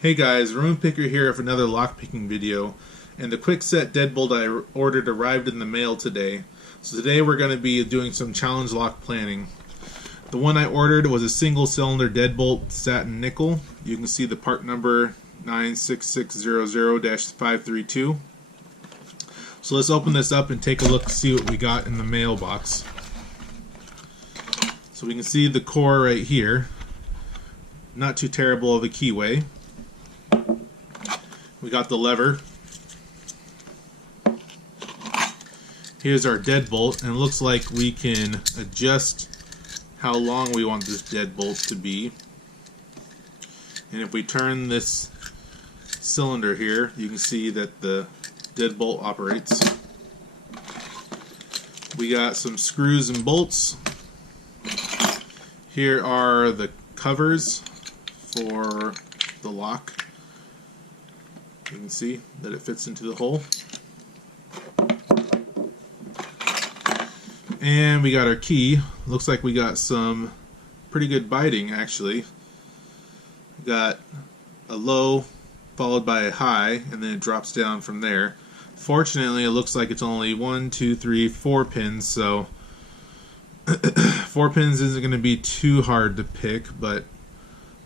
Hey guys, RoonPicker here with another lockpicking video, and the Kwikset deadbolt I ordered arrived in the mail today. So today we're going to be doing some challenge lock planning. The one I ordered was a single cylinder deadbolt satin nickel. You can see the part number 96600-532. So let's open this up and take a look, see what we got in the mailbox. So we can see the core right here. Not too terrible of a keyway. We got the lever. Here's our deadbolt, and it looks like we can adjust how long we want this deadbolt to be. And if we turn this cylinder here, you can see that the deadbolt operates. We got some screws and bolts. Here are the covers for the lock. You can see that it fits into the hole. And we got our key. Looks like we got some pretty good biting actually. We got a low followed by a high, and then it drops down from there. Fortunately, it looks like it's only 4 pins, so 4 pins isn't going to be too hard to pick, but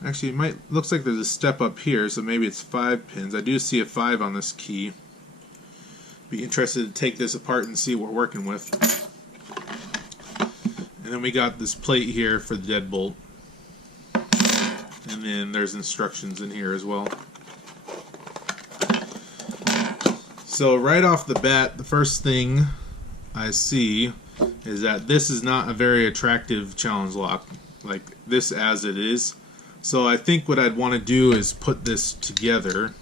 actually, it looks like there's a step up here, so maybe it's 5 pins. I do see a 5 on this key. Be interested to take this apart and see what we're working with. And then we got this plate here for the deadbolt. And then there's instructions in here as well. So right off the bat, the first thing I see is that this is not a very attractive challenge lock, like this as it is. So I think what I'd want to do is put this together.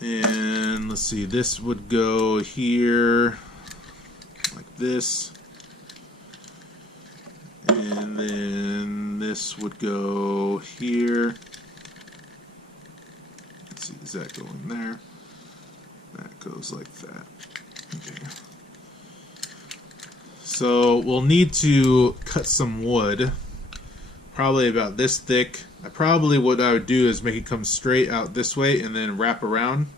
And let's see, this would go here like this. And then this would go here. Let's see, does that go in there? That goes like that. Okay. So we'll need to cut some wood. Probably about this thick. What I would do is make it come straight out this way and then wrap around.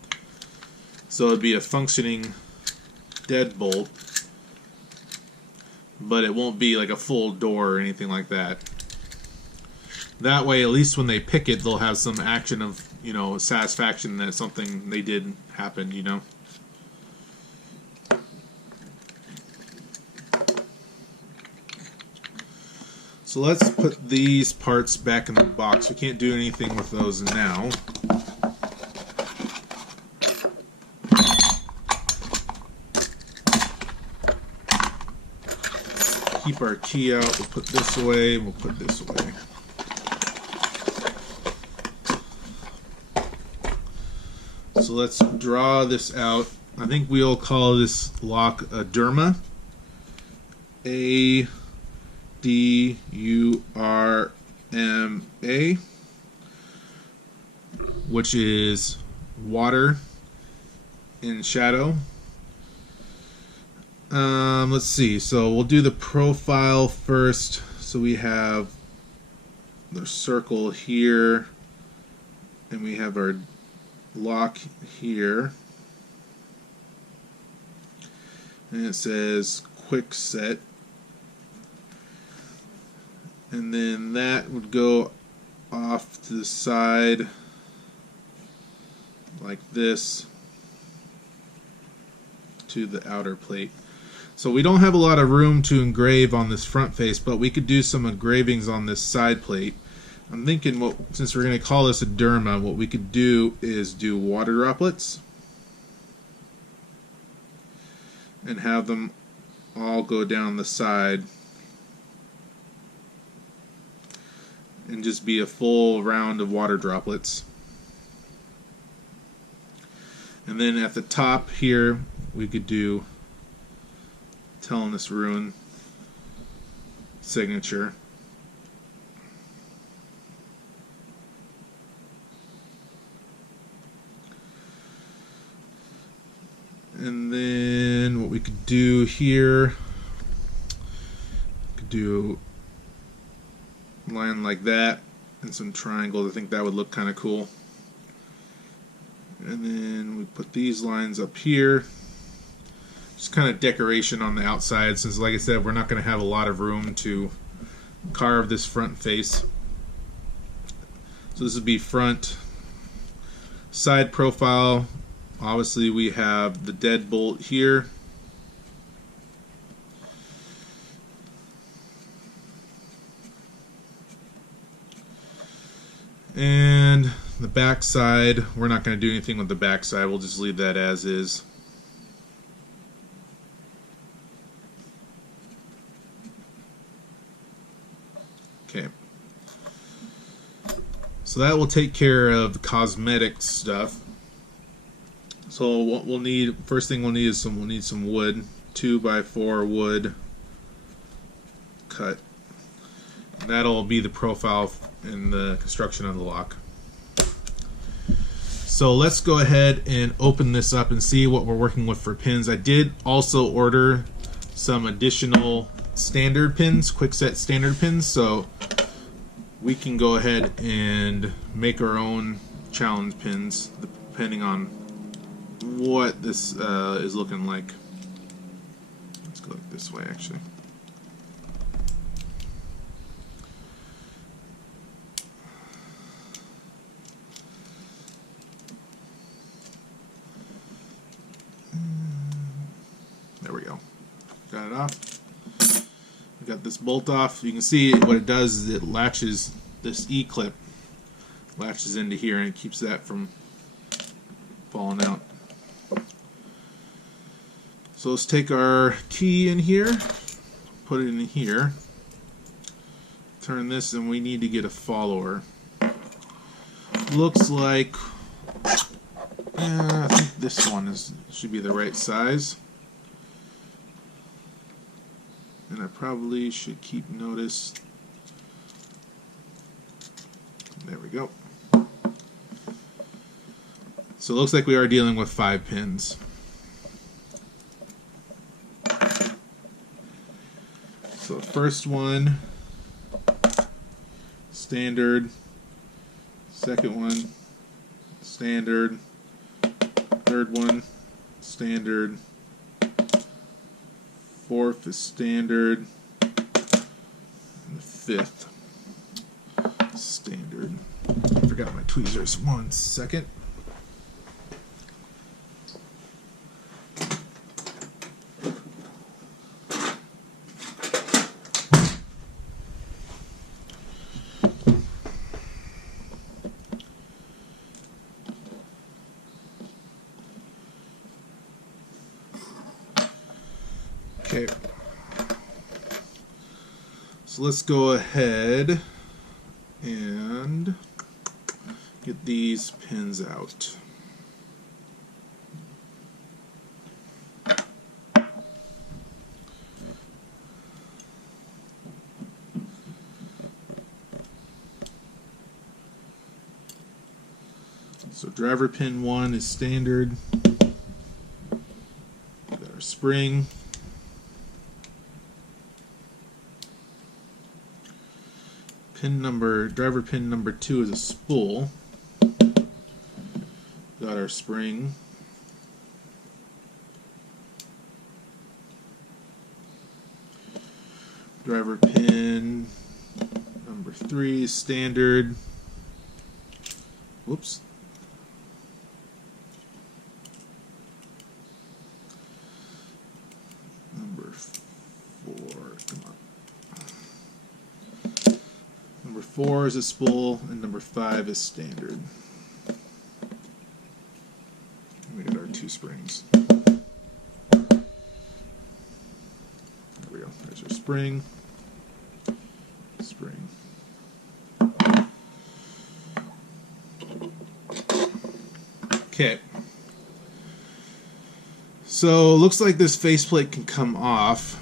So it'd be a functioning deadbolt, but it won't be like a full door or anything like that. That way, at least when they pick it, they'll have some action of, satisfaction that something they did happen, So let's put these parts back in the box. We can't do anything with those now. Keep our key out. We'll put this away. We'll put this away. So let's draw this out. I think we'll call this lock a Durma. A-D-U-R-M-A, which is water in shadow. Let's see. So we'll do the profile first. So we have the circle here, and we have our lock here, and it says Kwikset. And then that would go off to the side like this to the outer plate. So we don't have a lot of room to engrave on this front face, but we could do some engravings on this side plate. I'm thinking, since we're going to call this a Durma, what we could do is do water droplets and have them all go down the side. And just be a full round of water droplets. And then at the top here, we could do Telling Roon signature. And then what we could do here, we could do line like that, and some triangles. I think that would look kind of cool. And then we put these lines up here. Just kind of decoration on the outside, since like I said, we're not going to have a lot of room to carve this front face. So this would be front. Side profile. Obviously we have the deadbolt here. And the back side, we're not going to do anything with the back side. We'll just leave that as is. Okay. So that will take care of the cosmetic stuff. So what we'll need, first thing we'll need is some wood, 2x4 wood cut. And that'll be the profile in the construction of the lock. So let's go ahead and open this up and see what we're working with for pins. I did also order some additional standard pins, Kwikset standard pins, so we can go ahead and make our own challenge pins depending on what this is looking like. Let's go like this way actually. There we go. Got it off. We got this bolt off. You can see what it does is it latches, this E-clip latches into here and it keeps that from falling out. So let's take our key in here, put it in here, turn this, and we need to get a follower. Looks like I think this one should be the right size. And I probably should keep notice. There we go. So it looks like we are dealing with 5 pins. So the first one, standard. Second one, standard. Third one, standard. Fourth is standard. And the fifth, standard. I forgot my tweezers. 1 second. Okay, so let's go ahead and get these pins out. So driver pin 1 is standard. Got our spring. Driver pin number 2 is a spool. Got our spring. Driver pin number 3 is standard. Whoops. Number 4, come on. Number 4 is a spool, and number 5 is standard. And we got our 2 springs. There we go. There's our spring. Spring. Okay. So looks like this faceplate can come off.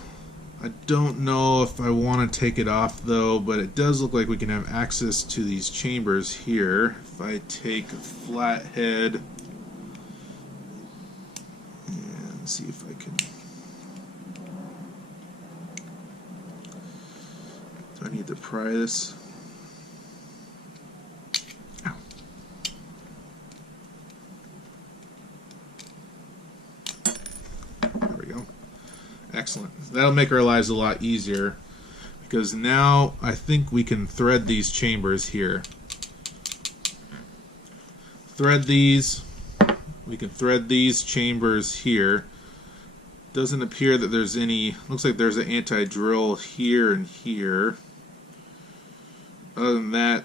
I don't know if I want to take it off though, but it does look like we can have access to these chambers here. If I take a flat head and see if I can. Do I need to pry this? Excellent. That'll make our lives a lot easier, because now I think we can thread these chambers here. Thread these. We can thread these chambers here. Doesn't appear that there's any. Looks like there's an anti-drill here and here. Other than that,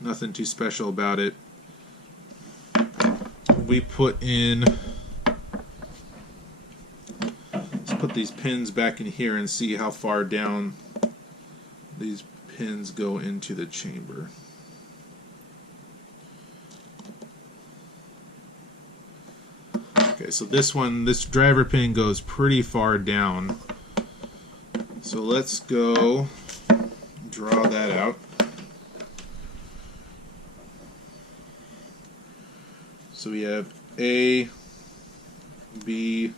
nothing too special about it. We put in. Let's put these pins back in here and see how far down these pins go into the chamber. Okay, so this driver pin goes pretty far down. So let's go draw that out. So we have A, B,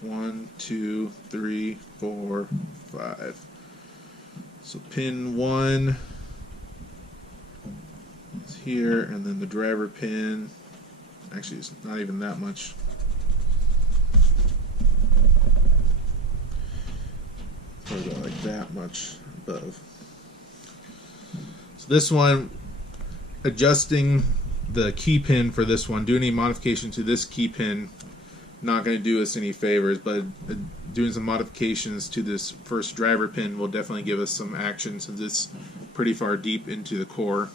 1, 2, 3, 4, 5. So pin 1 is here, and then the driver pin, actually it's not even that much. Probably about like that much above. So this one, adjusting the key pin for this one, doing any modification to this key pin, not going to do us any favors, but doing some modifications to this first driver pin will definitely give us some action, since it's pretty far deep into the core.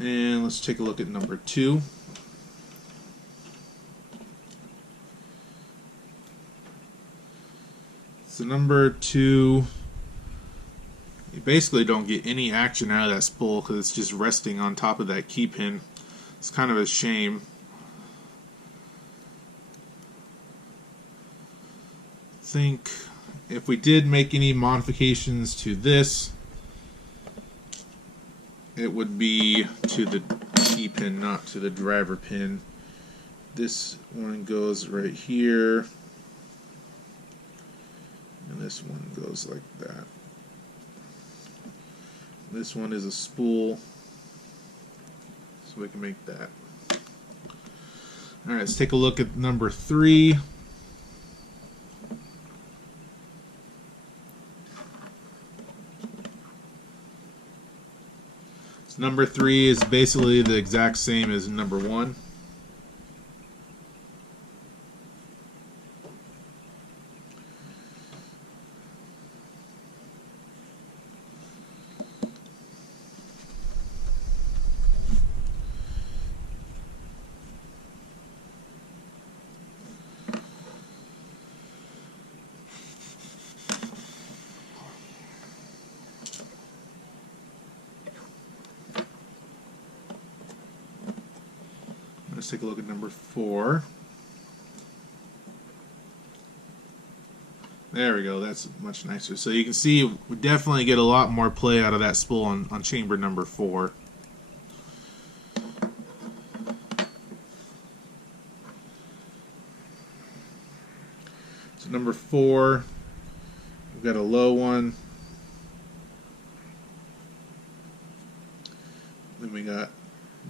And let's take a look at number 2. So number 2, you basically don't get any action out of that spool because it's just resting on top of that key pin. It's kind of a shame. I think if we did make any modifications to this, it would be to the key pin, not to the driver pin. This one goes right here, and this one goes like that. This one is a spool, so we can make that. Alright, let's take a look at number 3. So number 3 is basically the exact same as number 1. Let's take a look at number 4. There we go, that's much nicer. So you can see we definitely get a lot more play out of that spool on chamber number 4. So number 4, we've got a low one. Then we got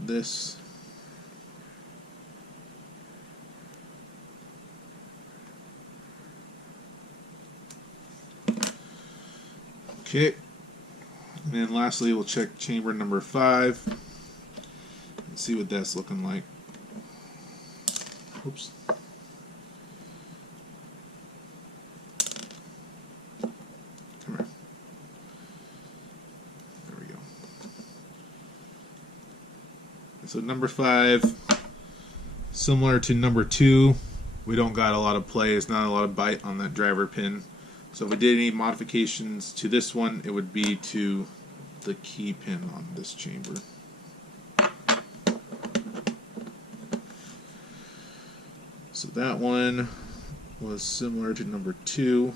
this. Okay, and then lastly we'll check chamber number 5 and see what that's looking like. Oops. Come here. There we go. And so number 5, similar to number 2, we don't got a lot of play. It's not a lot of bite on that driver pin. So if we did any modifications to this one, it would be to the key pin on this chamber. So that one was similar to number 2.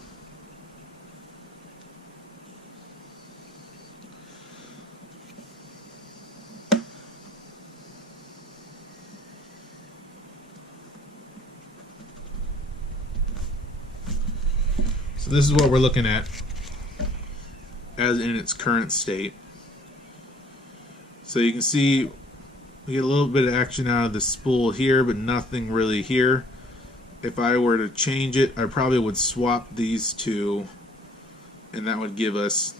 So this is what we're looking at as in its current state. So you can see we get a little bit of action out of the spool here, but nothing really here. If I were to change it, I probably would swap these two, and that would give us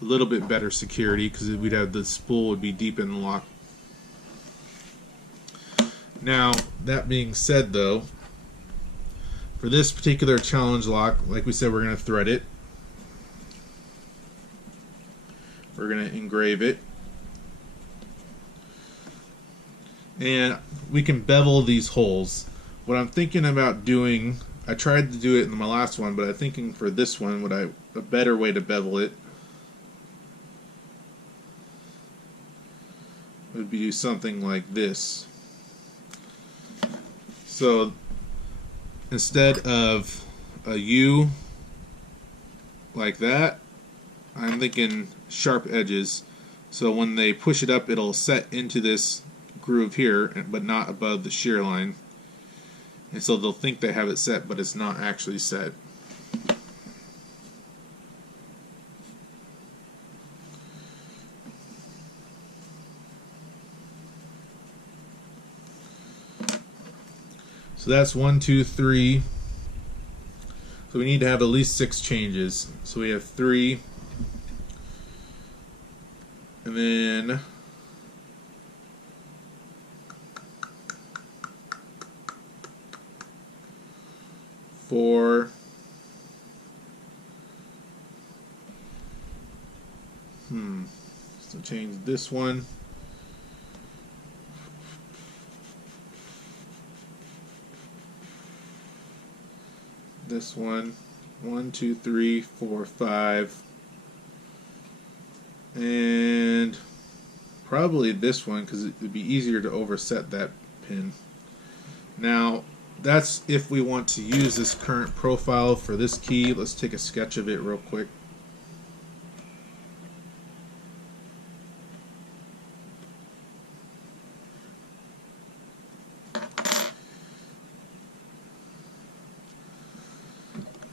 a little bit better security because we'd have the spool would be deep in the lock. Now, that being said though, for this particular challenge lock, like we said, we're going to thread it. We're going to engrave it. And we can bevel these holes. What I'm thinking about doing, I tried to do it in my last one, but I'm thinking for this one, a better way to bevel it would be something like this. So instead of a U like that, I'm thinking sharp edges. So when they push it up, it'll set into this groove here, but not above the shear line. And so they'll think they have it set, but it's not actually set. So that's 1, 2, 3. So we need to have at least 6 changes. So we have 3. And then 4. So change this one. This one. 1, 2, 3, 4, 5. And probably this one because it would be easier to overset that pin. Now, that's if we want to use this current profile for this key. Let's take a sketch of it real quick.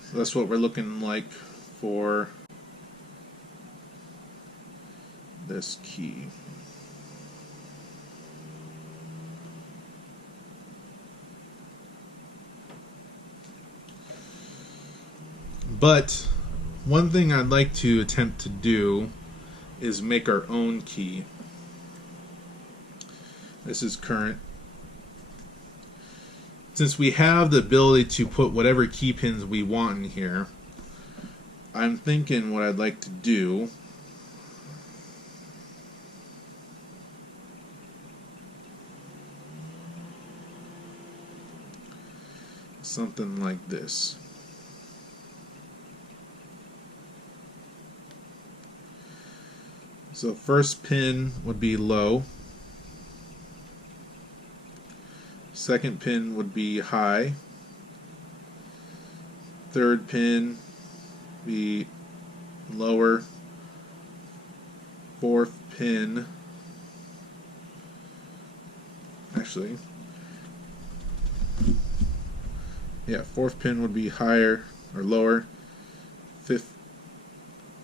So that's what we're looking like for this key. But one thing I'd like to attempt to do is make our own key. This is current. Since we have the ability to put whatever key pins we want in here, I'm thinking what I'd like to do is something like this. So first pin would be low. Second pin would be high. Third pin be lower. Fourth pin, actually, yeah, fourth pin would be higher or lower. Fifth,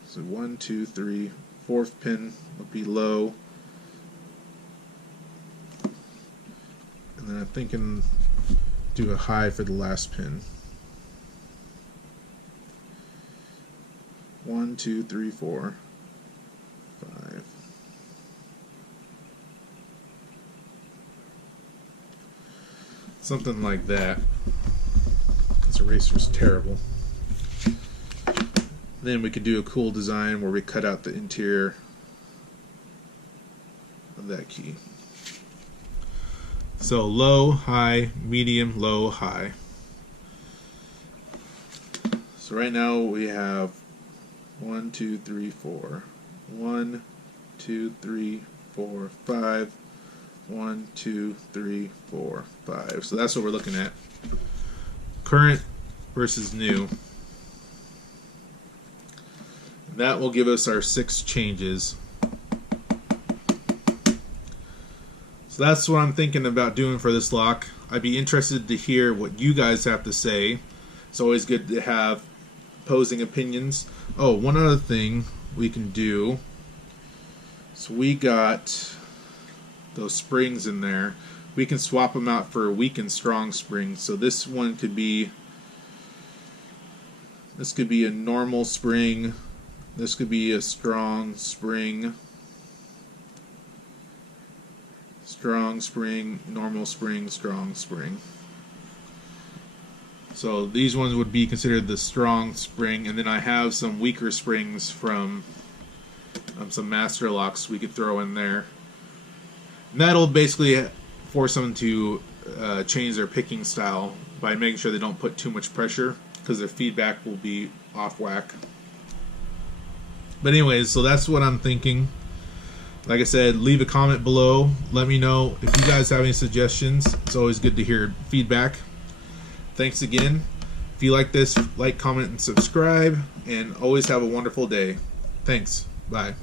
so 1, 2, 3. Fourth pin would be low. And then I'm thinking do a high for the last pin. 1, 2, 3, 4, 5. Something like that. This eraser's terrible. Then we could do a cool design where we cut out the interior of that key. So low, high, medium, low, high. So right now we have 1, 2, 3, 4. 1, 2, 3, 4, 5. 1, 2, 3, 4, 5. So that's what we're looking at. Current versus new. That will give us our 6 changes. So that's what I'm thinking about doing for this lock. I'd be interested to hear what you guys have to say. It's always good to have opposing opinions. Oh, one other thing we can do. So we got those springs in there. We can swap them out for weak and strong springs. So this one could be, this could be a normal spring. This could be a strong spring. Strong spring, normal spring, strong spring. So these ones would be considered the strong spring, and then I have some weaker springs from some master locks we could throw in there. And that'll basically force them to change their picking style by making sure they don't put too much pressure, because their feedback will be off whack. But anyways, so that's what I'm thinking. Like I said, leave a comment below. Let me know if you guys have any suggestions. It's always good to hear feedback. Thanks again. If you like this, like, comment, and subscribe. And always have a wonderful day. Thanks. Bye.